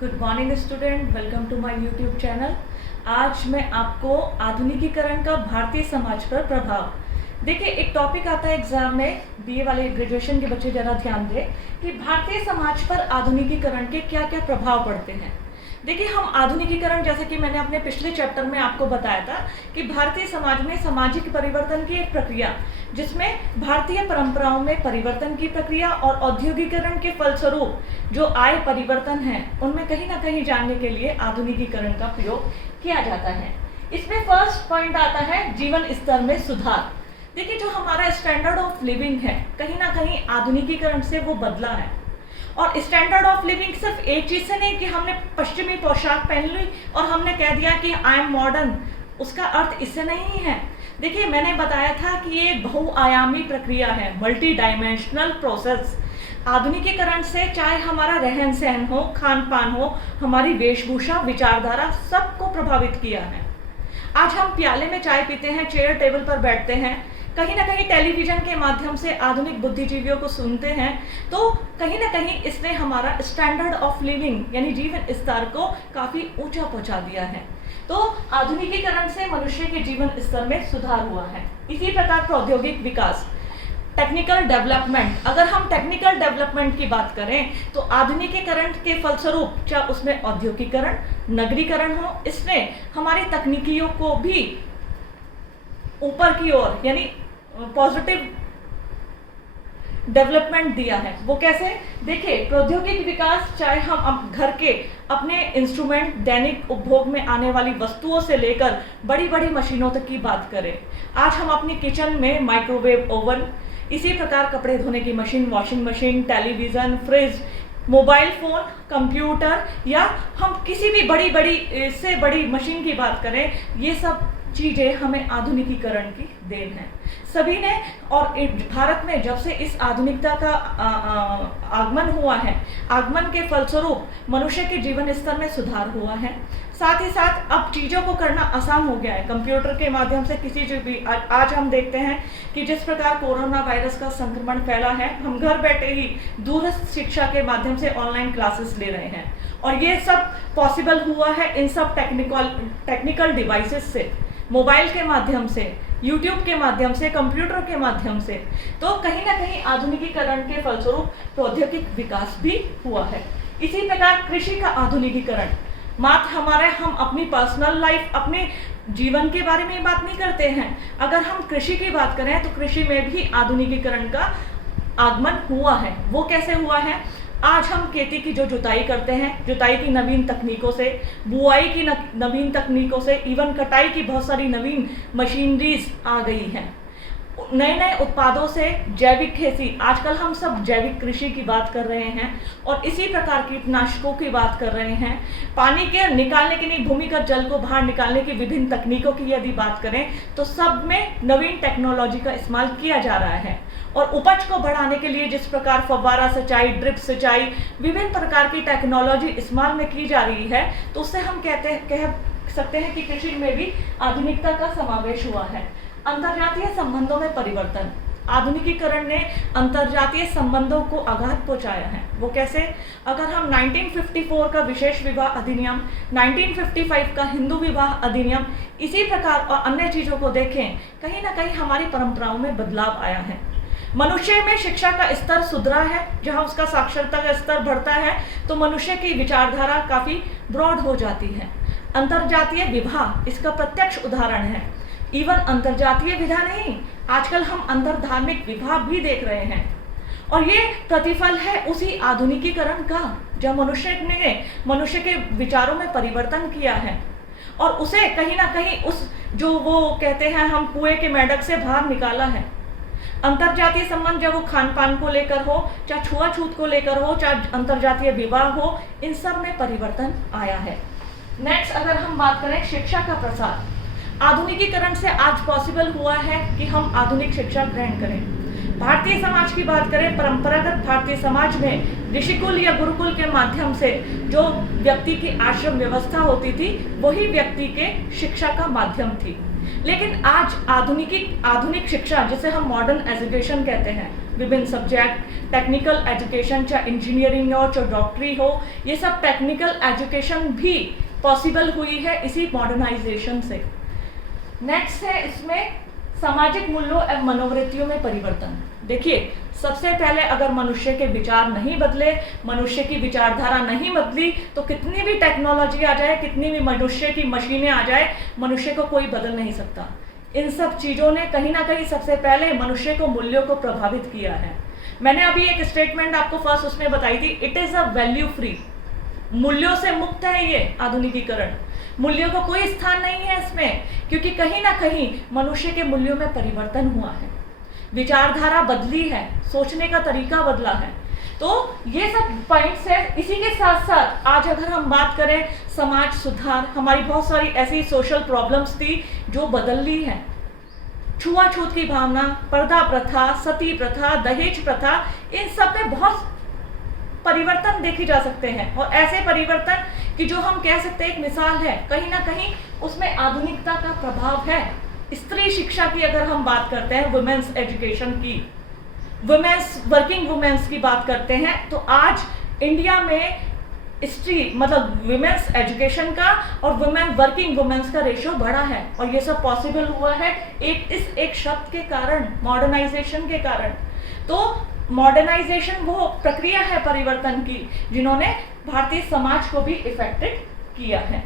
Good morning student, welcome to my YouTube channel. आज मैं आपको आधुनिकीकरण का भारतीय समाज पर प्रभाव। देखिए, एक टॉपिक आता है एग्जाम में, बीए वाले ग्रेजुएशन के बच्चे ज़रा ध्यान दें कि भारतीय समाज पर आधुनिकीकरण के क्या क्या प्रभाव पड़ते हैं। देखिए, हम आधुनिकीकरण, जैसे कि मैंने अपने पिछले चैप्टर में आपको बताया था कि भारतीय समाज में सामाजिक परिवर्तन की एक प्रक्रिया, जिसमें भारतीय परंपराओं में परिवर्तन की प्रक्रिया और औद्योगिकरण के फलस्वरूप जो आए परिवर्तन हैं, उनमें कहीं ना कहीं जानने के लिए आधुनिकीकरण का प्रयोग किया जाता है। इसमें फर्स्ट पॉइंट आता है जीवन स्तर में सुधार। देखिए, जो हमारा स्टैंडर्ड ऑफ लिविंग है, कहीं ना कहीं आधुनिकीकरण से वो बदला है। और स्टैंडर्ड ऑफ लिविंग सिर्फ एक चीज से नहीं कि हमने पश्चिमी पोशाक पहन ली और हमने कह दिया कि आई एम मॉडर्न, उसका अर्थ इससे नहीं है। देखिए, मैंने बताया था कि ये बहुआयामी प्रक्रिया है, मल्टी डायमेंशनल प्रोसेस। आधुनिकीकरण से चाहे हमारा रहन सहन हो, खान पान हो, हमारी वेशभूषा, विचारधारा, सबको प्रभावित किया है। आज हम प्याले में चाय पीते हैं, चेयर टेबल पर बैठते हैं, कहीं ना कहीं टेलीविजन के माध्यम से आधुनिक बुद्धिजीवियों को सुनते हैं, तो कहीं ना कहीं इसने हमारा स्टैंडर्ड ऑफ लिविंग यानी जीवन स्तर को काफी ऊंचा पहुंचा दिया है। तो आधुनिकीकरण से मनुष्य के जीवन स्तर में सुधार हुआ है। इसी प्रकार प्रौद्योगिक विकास, टेक्निकल डेवलपमेंट, अगर हम टेक्निकल डेवलपमेंट की बात करें तो आधुनिकीकरण के फलस्वरूप, चाहे उसमें औद्योगिकरण, नगरीकरण हो, इसने हमारी तकनीकियों को भी ऊपर की ओर यानी पॉजिटिव डेवलपमेंट दिया है। वो कैसे? देखिए, प्रौद्योगिक विकास, चाहे हम घर के अपने इंस्ट्रूमेंट, दैनिक उपभोग में आने वाली वस्तुओं से लेकर बड़ी बड़ी मशीनों तक की बात करें। आज हम अपनी किचन में माइक्रोवेव ओवन, इसी प्रकार कपड़े धोने की machine, washing machine, television, fridge, mobile phone, computer, या हम किसी भी बड़ी बड़ी से बड़ी मशीन की बात करें, ये सब चीजें हमें आधुनिकीकरण की देन है सभी ने। और भारत में जब से इस आधुनिकता का आगमन हुआ है, आगमन के फलस्वरूप मनुष्य के जीवन स्तर में सुधार हुआ है। साथ ही साथ अब चीज़ों को करना आसान हो गया है, कंप्यूटर के माध्यम से किसी जो भी। आज हम देखते हैं कि जिस प्रकार कोरोना वायरस का संक्रमण फैला है, हम घर बैठे ही दूरस्थ शिक्षा के माध्यम से ऑनलाइन क्लासेस ले रहे हैं, और ये सब पॉसिबल हुआ है इन सब टेक्निकल डिवाइसेस से, मोबाइल के माध्यम से, यूट्यूब के माध्यम से, कंप्यूटर के माध्यम से। तो कहीं ना कहीं आधुनिकीकरण के फलस्वरूप प्रौद्योगिक विकास भी हुआ है। इसी प्रकार कृषि का आधुनिकीकरण, मात्र हम अपनी पर्सनल लाइफ, अपने जीवन के बारे में बात नहीं करते हैं। अगर हम कृषि की बात करें तो कृषि में भी आधुनिकीकरण का आगमन हुआ है। वो कैसे हुआ है? आज हम खेती की जो जुताई करते हैं, जुताई की नवीन तकनीकों से, बुआई की नवीन तकनीकों से, इवन कटाई की बहुत सारी नवीन मशीनरीज आ गई हैं। नए नए उत्पादों से, जैविक खेती, आजकल हम सब जैविक कृषि की बात कर रहे हैं, और इसी प्रकार कीटनाशकों की बात कर रहे हैं। पानी के निकालने के लिए, भूमिगत जल को बाहर निकालने की विभिन्न तकनीकों की यदि बात करें तो सब में नवीन टेक्नोलॉजी का इस्तेमाल किया जा रहा है। और उपज को बढ़ाने के लिए जिस प्रकार फव्वारा सिंचाई, ड्रिप सिंचाई, विभिन्न प्रकार की टेक्नोलॉजी इस्तेमाल में की जा रही है, तो उससे हम कह सकते हैं कि कृषि में भी आधुनिकता का समावेश हुआ है। अंतर्जातीय संबंधों में परिवर्तन, आधुनिकीकरण ने अंतर्जातीय संबंधों को आघात पहुंचाया है। वो कैसे? अगर हम 1954 का विशेष विवाह अधिनियम, 1955 का हिंदू विवाह अधिनियम, इसी प्रकार और अन्य चीजों को देखें, कहीं ना कहीं हमारी परंपराओं में बदलाव आया है। मनुष्य में शिक्षा का स्तर सुधरा है, जहां उसका साक्षरता का स्तर बढ़ता है तो मनुष्य की विचारधारा काफी ब्रॉड हो जाती है। अंतर्जातीय विवाह इसका प्रत्यक्ष उदाहरण है। इवन अंतर्जातीय विवाह नहीं, आजकल हम अंतरधार्मिक विवाह भी देख रहे हैं, और ये प्रतिफल है उसी आधुनिकीकरण का, जब मनुष्य के विचारों में परिवर्तन किया है और उसे कहीं ना कहीं उस जो वो कहते हैं हम कुएं के मेंढक से बाहर निकाला है। अंतरजातीय संबंध, जब वो खान पान को लेकर हो, चाहे छुआछूत को लेकर हो, चाहे अंतरजातीय विवाह हो, इन सब में परिवर्तन आया है। नेक्स्ट, अगर हम बात करें शिक्षा का प्रसार, आधुनिकीकरण से आज पॉसिबल हुआ है कि हम आधुनिक शिक्षा ग्रहण करें। भारतीय समाज की बात करें, परंपरागत भारतीय समाज में ऋषिकुल या गुरुकुल के माध्यम से जो व्यक्ति की आश्रम व्यवस्था होती थी, वही व्यक्ति के शिक्षा का माध्यम थी। लेकिन आज आधुनिक शिक्षा, जिसे हम मॉडर्न एजुकेशन कहते हैं, विभिन्न सब्जेक्ट, टेक्निकल एजुकेशन, चाहे इंजीनियरिंग हो चाहे डॉक्टरी हो, ये सब टेक्निकल एजुकेशन भी पॉसिबल हुई है इसी मॉडर्नाइजेशन से। नेक्स्ट है इसमें सामाजिक मूल्यों एवं मनोवृत्तियों में परिवर्तन। देखिए, सबसे पहले अगर मनुष्य के विचार नहीं बदले, मनुष्य की विचारधारा नहीं बदली, तो कितनी भी टेक्नोलॉजी आ जाए, कितनी भी मनुष्य की मशीनें आ जाए, मनुष्य को कोई बदल नहीं सकता। इन सब चीज़ों ने कहीं ना कहीं सबसे पहले मनुष्य को मूल्यों को प्रभावित किया है। मैंने अभी एक स्टेटमेंट आपको फर्स्ट उसमें बताई थी, it is a value free, मूल्यों से मुक्त है ये आधुनिकीकरण। मूल्यों को कोई स्थान नहीं है इसमें, क्योंकि कहीं ना कहीं मनुष्य के मूल्यों में परिवर्तन हुआ है, विचारधारा बदली है, सोचने का तरीका बदला है। तो ये सब पॉइंट्स है। इसी के साथ साथ आज अगर हम बात करें समाज सुधार, हमारी बहुत सारी ऐसी सोशल प्रॉब्लम्स थी जो बदल ली है। छुआछूत की भावना, पर्दा प्रथा, सती प्रथा, दहेज प्रथा, इन सब में बहुत परिवर्तन देखे जा सकते हैं। और ऐसे परिवर्तन कि जो हम कह सकते हैं एक मिसाल है, कहीं ना कहीं उसमें आधुनिकता का प्रभाव है। स्त्री शिक्षा की अगर हम बात करते हैं, वुमेन्स एजुकेशन की, वुमेन्स वर्किंग वुमेन्स की बात करते हैं, तो आज इंडिया में स्त्री मतलब वुमेन्स एजुकेशन का और वुमेन वर्किंग वुमेन्स का रेशियो बढ़ा है। और ये सब पॉसिबल हुआ है एक शब्द के कारण, मॉडर्नाइजेशन के कारण। तो मॉडर्नाइजेशन वो प्रक्रिया है परिवर्तन की जिन्होंने भारतीय समाज को भी इफेक्टेड किया है।